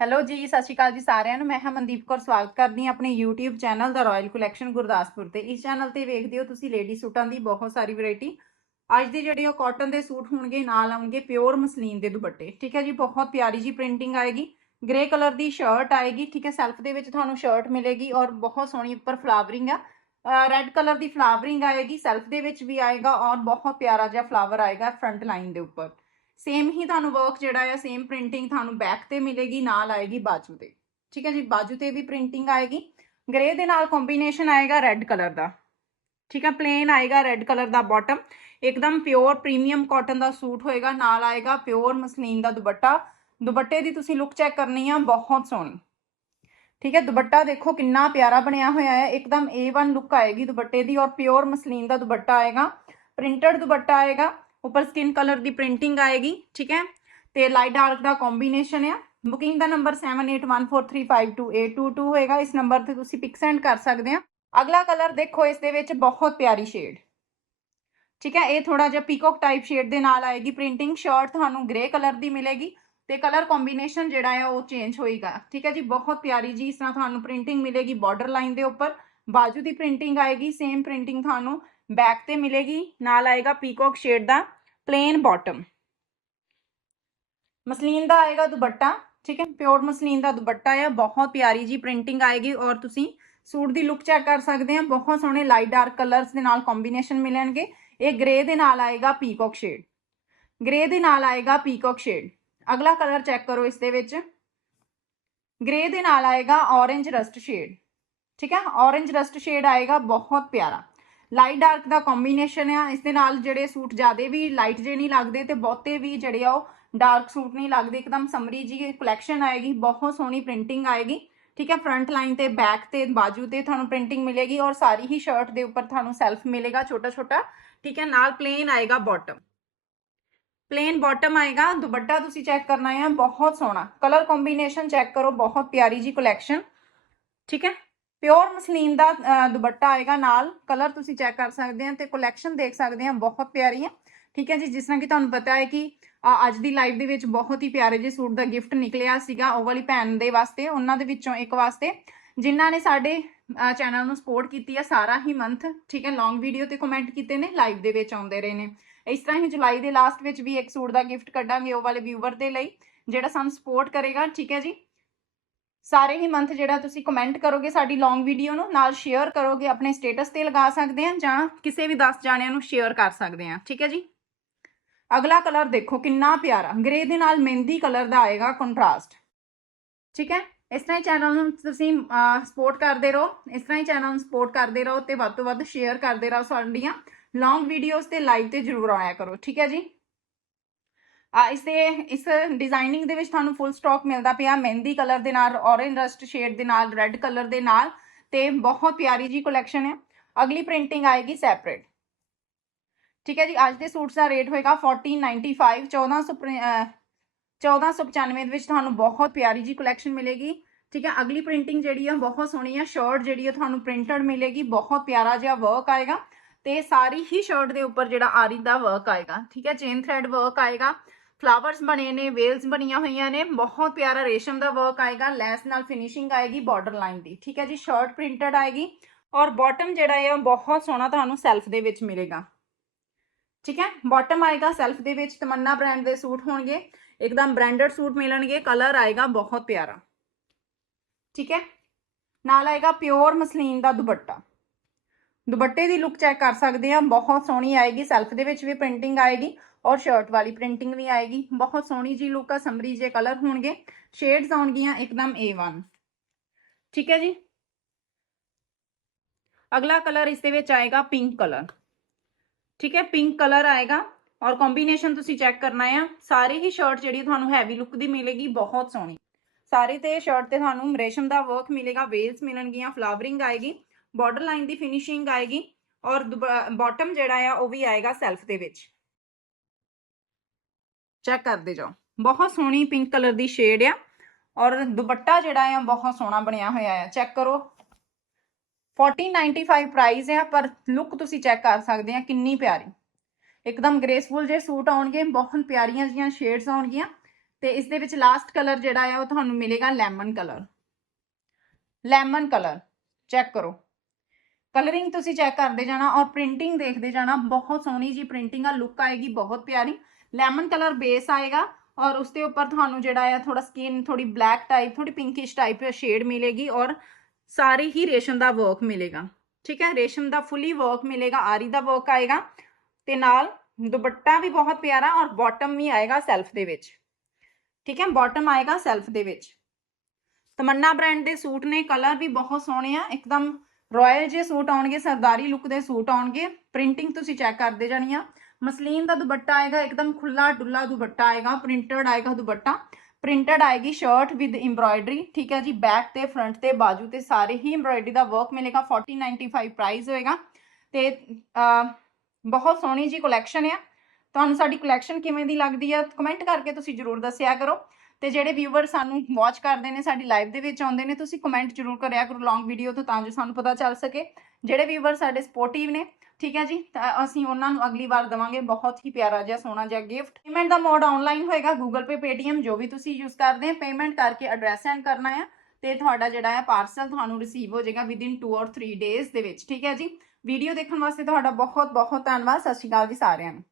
Hello ਜੀ, ਸਤਿ ਸ਼੍ਰੀ ਅਕਾਲ ਜੀ ਸਾਰਿਆਂ ਨੂੰ। ਮੈਂ ਹਮਨਦੀਪ ਕੌਰ ਸਵਾਗਤ ਕਰਦੀ ਹਾਂ ਆਪਣੇ YouTube ਚੈਨਲ ਦਾ ਰਾਇਲ ਕਲੈਕਸ਼ਨ ਗੁਰਦਾਸਪੁਰ ਤੇ। ਇਸ ਚੈਨਲ ਤੇ ਵੇਖਦੇ ਹੋ ਤੁਸੀਂ ਲੇਡੀ ਸੂਟਾਂ ਦੀ ਬਹੁਤ ਸਾਰੀ ਵੈਰਾਈਟੀ ਅੱਜ ਦੇ ਜਿਹੜੇ ਉਹ ਕਾਟਨ ਦੇ ਸੂਟ ਹੋਣਗੇ, ਨਾਲ ਆਉਣਗੇ ਪਿਓਰ ਮਸਲੀਨ ਦੇ ਦੁਪੱਟੇ। ਠੀਕ ਹੈ ਜੀ, ਬਹੁਤ ਪਿਆਰੀ ਜੀ ਪ੍ਰਿੰਟਿੰਗ ਆਏਗੀ। ਗ੍ਰੇ ਕਲਰ ਦੀ ਸ਼ਰਟ ਆਏਗੀ। ਠੀਕ ਹੈ ਸੈਲਫ ਦੇ ਵਿੱਚ ਤੁਹਾਨੂੰ ਸ਼ਰਟ ਮਿਲੇਗੀ ਔਰ ਬਹੁਤ ਸੋਹਣੀ ਉੱਪਰ ਫਲਾਵਰਿੰਗ ਆ। ਰੈੱਡ ਕਲਰ ਦੀ ਫਲਾਵਰਿੰਗ ਆਏਗੀ ਸੈਲਫ ਦੇ ਵਿੱਚ ਵੀ ਆਏਗਾ ਔਰ ਬਹੁਤ ਪਿਆਰਾ ਜਿਹਾ ਫਲਾਵਰ ਆਏਗਾ ਫਰੰਟ ਲਾਈਨ ਦੇ ਉੱਪਰ। ਸੇਮ ਹੀ ਤੁਹਾਨੂੰ ਵਰਕ ਜਿਹੜਾ ਆ ਸੇਮ ਪ੍ਰਿੰਟਿੰਗ ਤੁਹਾਨੂੰ ਬੈਕ ਤੇ ਮਿਲੇਗੀ, ਨਾਲ ਆਏਗੀ ਬਾਜੂ ਤੇ। ਠੀਕ ਹੈ ਜੀ? ਬਾਜੂ ਤੇ ਵੀ ਪ੍ਰਿੰਟਿੰਗ ਆਏਗੀ। ਗ੍ਰੇ ਦੇ ਨਾਲ ਕੰਬੀਨੇਸ਼ਨ ਆਏਗਾ ਰੈੱਡ ਕਲਰ ਦਾ। ਠੀਕ ਹੈ? ਪਲੇਨ ਆਏਗਾ ਰੈੱਡ ਕਲਰ ਦਾ ਬਾਟਮ ਇੱਕਦਮ ਪਿਓਰ ਪ੍ਰੀਮੀਅਮ ਕਾਟਨ ਦਾ ਸੂਟ ਹੋਏਗਾ, ਨਾਲ ਆਏਗਾ ਪਿਓਰ ਮਸਲੀਨ ਦਾ ਦੁਪੱਟਾ। ਦੁਪੱਟੇ ਦੀ ਤੁਸੀਂ ਲੁੱਕ ਚੈੱਕ ਕਰਨੀ ਆ, ਬਹੁਤ ਸੋਹਣੀ। ਠੀਕ ਹੈ? ਦੁਪੱਟਾ ਦੇਖੋ ਕਿੰਨਾ ਪਿਆਰਾ ਬਣਿਆ ਹੋਇਆ ਹੈ। ਇੱਕਦਮ A1 ਲੁੱਕ ਆਏਗੀ ਦੁਪੱਟੇ ਦੀ ਔਰ ਪਿਓਰ ਮਸਲੀਨ ਦਾ ਦੁਪੱਟਾ ਆਏਗਾ। ਪ੍ਰਿੰਟਡ ਦੁਪੱਟਾ ਆਏਗਾ। ਉੱਪਰ ਸਕਿਨ ਕਲਰ ਦੀ ਪ੍ਰਿੰਟਿੰਗ ਆਏਗੀ, ਠੀਕ ਹੈ? ਤੇ ਲਾਈਟ ਡਾਰਕ ਦਾ ਕੰਬੀਨੇਸ਼ਨ ਆ। ਬੁਕਿੰਗ ਦਾ ਨੰਬਰ 7814352822 ਹੋਏਗਾ। ਇਸ ਨੰਬਰ ਤੇ ਤੁਸੀਂ ਪਿਕ ਸੈਂਡ ਕਰ ਸਕਦੇ ਆ। ਅਗਲਾ ਕਲਰ ਦੇਖੋ, ਇਸ ਦੇ ਵਿੱਚ ਬਹੁਤ ਪਿਆਰੀ ਸ਼ੇਡ ਠੀਕ ਹੈ? ਇਹ ਥੋੜਾ ਜਿਹਾ ਪੀਕੌਕ ਟਾਈਪ ਸ਼ੇਡ ਦੇ ਨਾਲ ਆਏਗੀ। ਪ੍ਰਿੰਟਿੰਗ ਸ਼ਰਟ ਤੁਹਾਨੂੰ ਗ੍ਰੇ ਕਲਰ ਦੀ ਮਿਲੇਗੀ। ਤੇ ਕਲਰ ਕੰਬੀਨੇਸ਼ਨ ਜਿਹੜਾ ਹੈ ਉਹ ਚੇਂਜ ਹੋਏਗਾ। ਠੀਕ ਹੈ ਜੀ? ਬਹੁਤ ਪਿਆਰੀ ਜੀ, ਇਸ ਤਰ੍ਹਾਂ ਤੁਹਾਨੂੰ ਪ੍ਰਿੰਟਿੰਗ ਮਿਲੇਗੀ ਬਾਰਡਰ ਲਾਈਨ ਦੇ ਉੱਪਰ। ਬਾਜੂ ਦੀ ਪ੍ਰਿੰਟਿੰਗ ਆਏਗੀ। ਸੇਮ ਪ੍ਰਿੰਟਿੰਗ ਤੁਹਾਨੂੰ ਬੈਕ ਤੇ ਮਿਲੇਗੀ, ਨਾਲ ਆਏਗਾ ਪੀਕੌਕ ਸ਼ੇਡ ਦਾ ਪਲੇਨ ਬਾਟਮ। ਮਸਲੀਨ ਦਾ ਆਏਗਾ ਦੁਪੱਟਾ, ਠੀਕ ਹੈ? ਪਿਓਰ ਮਸਲੀਨ ਦਾ ਦੁਪੱਟਾ ਆ, ਬਹੁਤ ਪਿਆਰੀ ਜੀ ਪ੍ਰਿੰਟਿੰਗ ਆਏਗੀ ਔਰ ਤੁਸੀਂ ਸੂਟ ਦੀ ਲੁੱਕ ਚੈੱਕ ਕਰ ਸਕਦੇ ਆ, ਬਹੁਤ ਸੋਹਣੇ ਲਾਈਟ ਡਾਰਕ ਕਲਰਸ ਦੇ ਨਾਲ ਕੰਬੀਨੇਸ਼ਨ ਮਿਲਣਗੇ। ਇਹ ਗ੍ਰੇ ਦੇ ਨਾਲ ਆਏਗਾ ਪੀਕੌਕ ਸ਼ੇਡ। ਗ੍ਰੇ ਦੇ ਨਾਲ ਆਏਗਾ ਪੀਕੌਕ ਸ਼ੇਡ। ਅਗਲਾ ਕਲਰ ਚੈੱਕ ਕਰੋ ਇਸ ਦੇ ਵਿੱਚ। ਗ੍ਰੇ ਦੇ ਨਾਲ ਆਏਗਾ ਔਰੇਂਜ ਰਸਟ ਸ਼ੇਡ। ਠੀਕ ਹੈ? ਔਰੇਂਜ ਰਸਟ ਸ਼ੇਡ ਆਏਗਾ, ਬਹੁਤ ਪਿਆਰਾ। ਲਾਈਟ ਡਾਰਕ ਦਾ ਕੰਬੀਨੇਸ਼ਨ ਆ। ਇਸ ਦੇ ਨਾਲ ਜਿਹੜੇ ਸੂਟ ਜ਼ਿਆਦੇ ਵੀ ਲਾਈਟ ਜੇ ਨਹੀਂ ਲੱਗਦੇ ਤੇ ਬਹੁਤੇ ਵੀ ਜਿਹੜੇ ਆ ਉਹ ਡਾਰਕ ਸੂਟ ਨਹੀਂ ਲੱਗਦੇ। ਇੱਕਦਮ ਸਮਰੀ ਜੀ ਕਲੈਕਸ਼ਨ ਆਏਗੀ, ਬਹੁਤ ਸੋਹਣੀ ਪ੍ਰਿੰਟਿੰਗ ਆਏਗੀ। ਠੀਕ ਹੈ ਫਰੰਟ ਲਾਈਨ ਤੇ ਬੈਕ ਤੇ, ਬਾਜੂ ਤੇ ਤੁਹਾਨੂੰ ਪ੍ਰਿੰਟਿੰਗ ਮਿਲੇਗੀ ਔਰ ਸਾਰੀ ਹੀ ਸ਼ਰਟ ਦੇ ਉੱਪਰ ਤੁਹਾਨੂੰ ਸੈਲਫ ਮਿਲੇਗਾ ਛੋਟਾ ਛੋਟਾ ਠੀਕ ਹੈ, ਨਾਲ ਪਲੇਨ ਆਏਗਾ ਬਾਟਮ ਪਲੇਨ ਬਾਟਮ ਆਏਗਾ, ਦੁਪੱਟਾ ਤੁਸੀਂ ਚੈੱਕ ਕਰਨਾ ਹੈ ਬਹੁਤ ਸੋਹਣਾ। ਕਲਰ ਕੰਬੀਨੇਸ਼ਨ ਚੈੱਕ ਕਰੋ, ਬਹੁਤ ਪਿਆਰੀ ਜੀ ਕਲੈਕਸ਼ਨ ਠੀਕ ਹੈ ਪਿਓਰ ਮਸਲੀਨ ਦਾ ਦੁਪੱਟਾ ਆਏਗਾ ਨਾਲ। ਕਲਰ ਤੁਸੀਂ ਚੈੱਕ ਕਰ ਸਕਦੇ ਆ ਤੇ ਕਲੈਕਸ਼ਨ ਦੇਖ ਸਕਦੇ ਆ, ਬਹੁਤ ਪਿਆਰੀ ਹੈ ਠੀਕ ਹੈ ਜੀ, ਜਿਸ ਤਰ੍ਹਾਂ ਕਿ ਤੁਹਾਨੂੰ ਪਤਾ ਹੈ ਕਿ ਅੱਜ ਦੀ ਲਾਈਵ ਦੇ ਵਿੱਚ ਬਹੁਤ ਹੀ ਪਿਆਰੇ ਜਿਹੇ ਸੂਟ ਦਾ ਗਿਫਟ ਨਿਕਲਿਆ ਸੀਗਾ ਉਹ ਵਾਲੀ ਭੈਣ ਦੇ ਵਾਸਤੇ, ਉਹਨਾਂ ਦੇ ਵਿੱਚੋਂ ਇੱਕ ਵਾਸਤੇ, ਜਿਨ੍ਹਾਂ ਨੇ ਸਾਡੇ ਚੈਨਲ ਨੂੰ ਸਪੋਰਟ ਕੀਤੀ ਹੈ ਸਾਰਾ ਹੀ ਮੰਥ ਠੀਕ ਹੈ ਲੌਂਗ ਵੀਡੀਓ ਤੇ ਕਮੈਂਟ ਕੀਤੇ ਨੇ ਲਾਈਵ ਦੇ ਵਿੱਚ ਆਉਂਦੇ ਰਹੇ ਨੇ। ਇਸ ਤਰ੍ਹਾਂ ਹੀ ਜੁਲਾਈ ਦੇ ਲਾਸਟ ਵਿੱਚ ਵੀ ਇੱਕ ਸੂਟ ਦਾ ਗਿਫਟ ਕੱਢਾਂਗੇ ਉਹ ਵਾਲੇ ਵਿਊਵਰ ਦੇ ਲਈ, ਜਿਹੜਾ ਸਾਨੂੰ ਸਪੋਰਟ ਕਰੇਗਾ। ਠੀਕ ਹੈ ਜੀ ਸਾਰੇ ਹੀ ਮੰਥ ਜਿਹੜਾ ਤੁਸੀਂ ਕਮੈਂਟ ਕਰੋਗੇ, ਸਾਡੀ ਲੌਂਗ ਵੀਡੀਓ ਨੂੰ ਨਾਲ ਸ਼ੇਅਰ ਕਰੋਗੇ, ਆਪਣੇ ਸਟੇਟਸ ਤੇ ਲਗਾ ਸਕਦੇ ਆ ਜਾਂ ਕਿਸੇ ਵੀ 10 ਜਾਣਿਆਂ ਨੂੰ ਸ਼ੇਅਰ ਕਰ ਸਕਦੇ ਆ ਠੀਕ ਹੈ ਜੀ? ਅਗਲਾ ਕਲਰ ਦੇਖੋ, ਕਿੰਨਾ ਪਿਆਰਾ। ਗ੍ਰੇ ਦੇ ਨਾਲ ਮਹਿੰਦੀ ਕਲਰ ਦਾ ਆਏਗਾ ਕੰਟਰਾਸਟ ਠੀਕ ਹੈ? ਇਸ ਤਰ੍ਹਾਂ ਹੀ ਚੈਨਲ ਨੂੰ ਤੁਸੀਂ ਸਪੋਰਟ ਕਰਦੇ ਰਹੋ। ਇਸ ਤਰ੍ਹਾਂ ਹੀ ਚੈਨਲ ਨੂੰ ਸਪੋਰਟ ਕਰਦੇ ਰਹੋ ਤੇ ਵੱਧ ਤੋਂ ਵੱਧ ਸ਼ੇਅਰ ਕਰਦੇ ਰਹੋ ਸਾਡੀਆਂ ਲੌਂਗ ਵੀਡੀਓਜ਼ ਤੇ ਲਾਈਵ ਤੇ ਜਰੂਰ ਆਇਆ ਕਰੋ। ਠੀਕ ਹੈ ਜੀ? ਆ, ਇਸ ਦੇ, ਇਸ ਡਿਜ਼ਾਈਨਿੰਗ ਦੇ ਵਿੱਚ ਤੁਹਾਨੂੰ ਫੁੱਲ ਸਟਾਕ ਮਿਲਦਾ ਪਿਆ, ਮਹਿੰਦੀ ਕਲਰ ਦੇ ਨਾਲ ਔਰੇਂਜ ਰਸਟ ਸ਼ੇਡ ਦੇ ਨਾਲ ਰੈੱਡ ਕਲਰ ਦੇ ਨਾਲ, ਤੇ ਬਹੁਤ ਪਿਆਰੀ ਜੀ ਕਲੈਕਸ਼ਨ ਹੈ। ਅਗਲੀ ਪ੍ਰਿੰਟਿੰਗ ਆਏਗੀ ਸੈਪਰੇਟ ਠੀਕ ਹੈ ਜੀ, ਅੱਜ ਦੇ ਸੂਟਸ ਦਾ ਰੇਟ ਹੋਏਗਾ 1495 1400 ਪ੍ਰਿੰ- ਅਹ 1495 ਦੇ ਵਿੱਚ ਤੁਹਾਨੂੰ ਬਹੁਤ ਪਿਆਰੀ ਜੀ ਕਲੈਕਸ਼ਨ ਮਿਲੇਗੀ। ਠੀਕ ਹੈ, ਅਗਲੀ ਪ੍ਰਿੰਟਿੰਗ ਜਿਹੜੀ ਆ, ਬਹੁਤ ਸੋਹਣੀ ਆ ਸ਼ਰਟ ਜਿਹੜੀ ਆ ਤੁਹਾਨੂੰ ਪ੍ਰਿੰਟਡ ਮਿਲੇਗੀ, ਬਹੁਤ ਪਿਆਰਾ ਜਿਹਾ ਵਰਕ ਆਏਗਾ। ਤੇ ਸਾਰੀ ਹੀ ਸ਼ਰਟ ਦੇ ਉੱਪਰ ਜਿਹੜਾ ਆਰੀ ਦਾ ਵਰਕ ਆਏਗਾ। ਠੀਕ ਹੈ ਚੇਨ ਥ੍ਰੈਡ ਵਰਕ ਆਏਗਾ। ਫਲਾਵਰਸ ਬਣੇ ਨੇ ਵੇਲਸ ਬਣੀਆਂ ਹੋਈਆਂ ਨੇ, ਬਹੁਤ ਪਿਆਰਾ ਰੇਸ਼ਮ ਦਾ ਵਰਕ ਆਏਗਾ, ਲੈਸ ਨਾਲ ਫਿਨਿਸ਼ਿੰਗ ਆਏਗੀ ਬਾਰਡਰ ਲਾਈਨ ਦੀ, ਠੀਕ ਹੈ ਜੀ? ਸ਼ਰਟ ਪ੍ਰਿੰਟਡ ਆਏਗੀ ਔਰ ਬਾਟਮ ਜਿਹੜਾ ਹੈ ਉਹ ਬਹੁਤ ਸੋਹਣਾ ਤੁਹਾਨੂੰ ਸੈਲਫ ਦੇ ਵਿੱਚ ਮਿਲੇਗਾ। ਠੀਕ ਹੈ? ਬਾਟਮ ਆਏਗਾ ਸੈਲਫ ਦੇ ਵਿੱਚ, ਤਮੰਨਾ ਬ੍ਰਾਂਡ ਦੇ ਸੂਟ ਹੋਣਗੇ, ਇੱਕਦਮ ਬ੍ਰਾਂਡਡ ਸੂਟ ਮਿਲਣਗੇ ਕਲਰ ਆਏਗਾ ਬਹੁਤ ਪਿਆਰਾ। ਠੀਕ ਹੈ? ਨਾਲ ਆਏਗਾ ਪਿਓਰ ਮਸਲੀਨ ਦਾ ਦੁਪੱਟਾ। ਦੁਪੱਟੇ ਦੀ ਲੁੱਕ ਚੈੱਕ ਕਰ ਸਕਦੇ ਆ ਬਹੁਤ ਸੋਹਣੀ ਆਏਗੀ ਸੈਲਫ ਦੇ ਵਿੱਚ ਵੀ ਪ੍ਰਿੰਟਿੰਗ ਆਏਗੀ ਔਰ ਸ਼ਰਟ ਵਾਲੀ ਪ੍ਰਿੰਟਿੰਗ ਵੀ ਆਏਗੀ। ਬਹੁਤ ਸੋਹਣੀ ਜੀ ਲੁੱਕ ਆ, ਸਮਰੀ ਜੇ ਕਲਰ ਹੋਣਗੇ। ਸ਼ੇਡਸ ਆਉਣਗੀਆਂ ਇੱਕਦਮ A1 ਠੀਕ ਹੈ ਜੀ? ਅਗਲਾ ਕਲਰ ਇਸ ਦੇ ਵਿੱਚ ਆਏਗਾ ਪਿੰਕ ਕਲਰ ਠੀਕ ਹੈ? ਪਿੰਕ ਕਲਰ ਆਏਗਾ। ਔਰ ਕੰਬੀਨੇਸ਼ਨ ਤੁਸੀਂ ਚੈੱਕ ਕਰਨਾ ਆ। ਸਾਰੀ ਹੀ ਸ਼ਰਟ ਜਿਹੜੀ ਤੁਹਾਨੂੰ ਹੈਵੀ ਲੁੱਕ ਦੀ ਮਿਲੇਗੀ, ਬਹੁਤ ਸੋਹਣੀ। ਸਾਰੇ ਤੇ ਸ਼ਰਟ ਤੇ ਤੁਹਾਨੂੰ ਰੇਸ਼ਮ ਦਾ ਵਰਕ ਮਿਲੇਗਾ ਵੇਲਸ ਮਿਲਣਗੀਆਂ ਫਲਾਵਰਿੰਗ ਆਏਗੀ ਬਾਰਡਰ ਲਾਈਨ ਦੀ ਫਿਨਿਸ਼ਿੰਗ ਆਏਗੀ। ਔਰ ਬਾਟਮ ਜਿਹੜਾ ਆ, ਉਹ ਵੀ ਆਏਗਾ ਸੈਲਫ ਦੇ ਵਿੱਚ। ਚੈੱਕ ਕਰਦੇ ਜਾਓ। ਬਹੁਤ ਸੋਹਣੀ ਪਿੰਕ ਕਲਰ ਦੀ ਸ਼ੇਡ ਆ। ਔਰ ਦੁਪੱਟਾ ਜਿਹੜਾ ਆ, ਬਹੁਤ ਸੋਹਣਾ ਬਣਿਆ ਹੋਇਆ ਆ। ਚੈੱਕ ਕਰੋ। 1495 ਪ੍ਰਾਈਸ ਹੈ ਪਰ ਲੁੱਕ ਤੁਸੀਂ ਚੈੱਕ ਕਰ ਸਕਦੇ ਆ, ਕਿੰਨੀ ਪਿਆਰੀ। ਇੱਕਦਮ ਗ੍ਰੇਸਫੁਲ ਜੇ ਸੂਟ ਆਉਣਗੇ, ਬਹੁਤ ਪਿਆਰੀਆਂ ਜੀਆਂ ਸ਼ੇਡਸ ਆਉਣਗੀਆਂ। ਤੇ ਇਸ ਦੇ ਵਿੱਚ ਲਾਸਟ ਕਲਰ ਜਿਹੜਾ ਆ, ਉਹ ਤੁਹਾਨੂੰ ਮਿਲੇਗਾ lemon colour lemon colour check ਕਰੋ। ਕਲਰਿੰਗ ਤੁਸੀਂ ਚੈੱਕ ਕਰਦੇ ਜਾਣਾ ਔਰ ਪ੍ਰਿੰਟਿੰਗ ਦੇਖਦੇ ਜਾਣਾ। ਬਹੁਤ ਸੋਹਣੀ ਜੀ ਪ੍ਰਿੰਟਿੰਗ ਆ ਲੁੱਕ ਆਏਗੀ, ਬਹੁਤ ਪਿਆਰੀ। ਲੈਮਨ ਕਲਰ ਬੇਸ ਆਏਗਾ ਔਰ ਉਸ ਦੇ ਉੱਪਰ ਤੁਹਾਨੂੰ ਜਿਹੜਾ ਆ ਥੋੜਾ ਸਕਿਨ ਥੋੜੀ ਬਲੈਕ ਟਾਈਪ ਥੋੜੀ ਪਿੰਕਿਸ਼ ਟਾਈਪ ਸ਼ੇਡ ਮਿਲੇਗੀ ਔਰ ਸਾਰੇ ਹੀ ਰੇਸ਼ਮ ਦਾ ਵਰਕ ਮਿਲੇਗਾ। ਠੀਕ ਹੈ, ਰੇਸ਼ਮ ਦਾ ਫੁੱਲੀ ਵਰਕ ਮਿਲੇਗਾ, ਆਰੀ ਦਾ ਵਰਕ ਆਏਗਾ ਤੇ ਨਾਲ ਦੁਪੱਟਾ ਵੀ ਬਹੁਤ ਪਿਆਰਾ ਔਰ ਬਾਟਮ ਵੀ ਆਏਗਾ ਸੈਲਫ ਦੇ ਵਿੱਚ। ਠੀਕ ਹੈ ਬਾਟਮ ਆਏਗਾ ਸੈਲਫ ਦੇ ਵਿੱਚ। ਤਮੰਨਾ ਬ੍ਰਾਂਡ ਦੇ ਸੂਟ ਨੇ ਕਲਰ ਵੀ ਬਹੁਤ ਸੋਹਣੇ ਆ, ਇੱਕਦਮ ਰਾਇਲ ਜੇ ਸੂਟ ਆਉਣਗੇ, ਸਰਦਾਰੀ ਲੁੱਕ ਦੇ ਸੂਟ ਆਉਣਗੇ। ਪ੍ਰਿੰਟਿੰਗ ਤੁਸੀਂ ਚੈੱਕ ਕਰਦੇ ਜਾਣੀ ਆ। ਮਸਲੀਨ ਦਾ ਦੁਪੱਟਾ ਆਏਗਾ, ਇੱਕਦਮ ਖੁੱਲਾ ਡੁੱਲਾ ਦੁਪੱਟਾ ਆਏਗਾ ਪ੍ਰਿੰਟਡ ਆਏਗਾ ਦੁਪੱਟਾ। ਪ੍ਰਿੰਟਡ ਆਏਗੀ ਸ਼ਰਟ ਵਿਦ ਐਮਬ੍ਰਾਇਡਰੀ ਠੀਕ ਹੈ ਜੀ ਬੈਕ ਤੇ ਫਰੰਟ ਤੇ, ਬਾਜੂ ਤੇ, ਸਾਰੇ ਹੀ ਐਮਬ੍ਰਾਇਡਰੀ ਦਾ ਵਰਕ ਮਿਲੇਗਾ 4095 ਪ੍ਰਾਈਸ ਹੋਏਗਾ। ਤੇ ਬਹੁਤ ਸੋਹਣੀ ਜੀ ਕਲੈਕਸ਼ਨ ਆ। ਤੁਹਾਨੂੰ ਸਾਡੀ ਕਲੈਕਸ਼ਨ ਕਿਵੇਂ ਦੀ ਲੱਗਦੀ ਆ ਕਮੈਂਟ ਕਰਕੇ ਤੁਸੀਂ ਜਰੂਰ ਦੱਸਿਆ ਕਰੋ। ਤੇ ਜਿਹੜੇ ਵਿਊਅਰ ਸਾਨੂੰ ਵਾਚ ਕਰਦੇ ਨੇ, ਸਾਡੀ ਲਾਈਵ ਦੇ ਵਿੱਚ ਆਉਂਦੇ ਨੇ, ਤੁਸੀਂ ਕਮੈਂਟ ਜਰੂਰ ਕਰਿਆ ਕਰੋ ਲੌਂਗ ਵੀਡੀਓ ਤੋਂ ਤਾਂ ਜੋ ਸਾਨੂੰ ਪਤਾ ਚੱਲ ਸਕੇ। ਜਿਹੜੇ ਵਿਊਅਰ ਸਾਡੇ ਸਪੋਰਟਿਵ ਨੇ, ਠੀਕ ਹੈ ਜੀ? ਤਾਂ ਅਸੀਂ ਉਹਨਾਂ ਨੂੰ ਅਗਲੀ ਵਾਰ ਦਵਾਂਗੇ ਬਹੁਤ ਹੀ ਪਿਆਰਾ ਜਿਹਾ ਸੋਹਣਾ ਜਿਹਾ ਗਿਫਟ ਪੇਮੈਂਟ ਦਾ ਮੋਡ ਆਨਲਾਈਨ ਹੋਏਗਾ ਗੂਗਲ ਪੇ ਪੇਟੀਐਮ ਜੋ ਵੀ ਤੁਸੀਂ ਯੂਜ਼ ਕਰਦੇ ਆ ਪੇਮੈਂਟ ਕਰਕੇ ਐਡਰੈਸ ਸੈਂਡ ਕਰਨਾ ਹੈ ਤੇ ਤੁਹਾਡਾ ਜਿਹੜਾ ਹੈ ਪਾਰਸਲ ਤੁਹਾਨੂੰ ਰਿਸੀਵ ਹੋ ਜਾਏਗਾ ਵਿਦਿਨ 2 ਔਰ 3 ਡੇਜ਼ ਦੇ ਵਿੱਚ, ਠੀਕ ਹੈ ਜੀ? ਵੀਡੀਓ ਦੇਖਣ ਵਾਸਤੇ ਤੁਹਾਡਾ ਬਹੁਤ ਬਹੁਤ ਧੰਨਵਾਦ, ਸਤਿ ਸ਼੍ਰੀ ਅਕਾਲ ਜੀ ਸਾਰਿਆਂ ਨੂੰ।